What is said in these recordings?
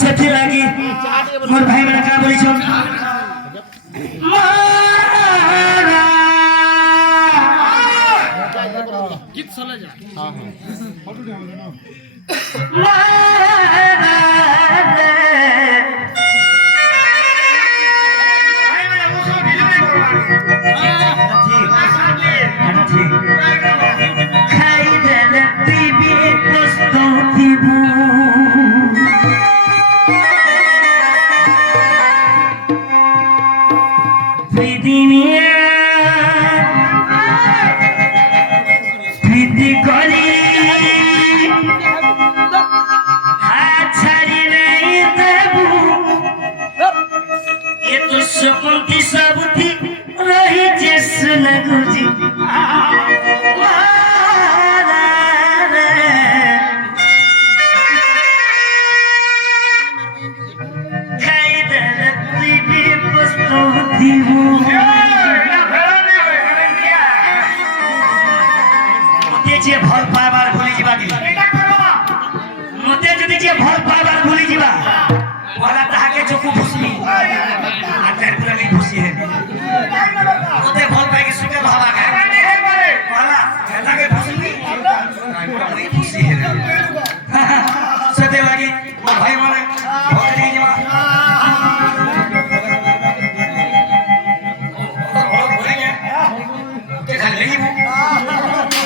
सेठी लागी मोर भाई मेरा का बोली छो गीत चले जा हां जे भल पाइबार भूली जीवा कि मते जदि जे भल पाइबार भूली जीवा वाला ताके चोकू फुसमी आ तेरे पूरा नहीं खुशी है मते भल पाइ के सुके भावा का वाला ताके फुसमी नहीं खुशी है सते लागी भाई माने भल नहीं जीवा के खाली नहीं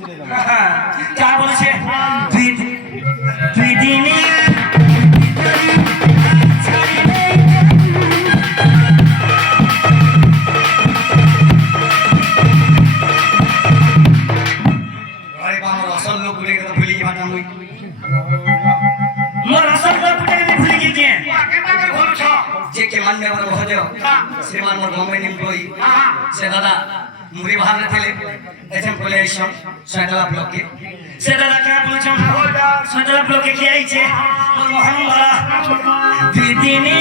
क्या बोले छे दुई दिने अरे बाबा असल लोग गुले के तो भूली की बात हुई मोर असल लोग गुले के भूली की के केता के भूल छ जे के मन में हमर भजो श्रीमान मोर गवर्नमेंट एम्प्लॉई से दादा मुरी बाहर न थेले एसएम कॉलेज सैदला ब्लॉक के से दादा क्या बोल छ सैदला ब्लॉक के किया ही छे मोर मोहन वाला दुई दिने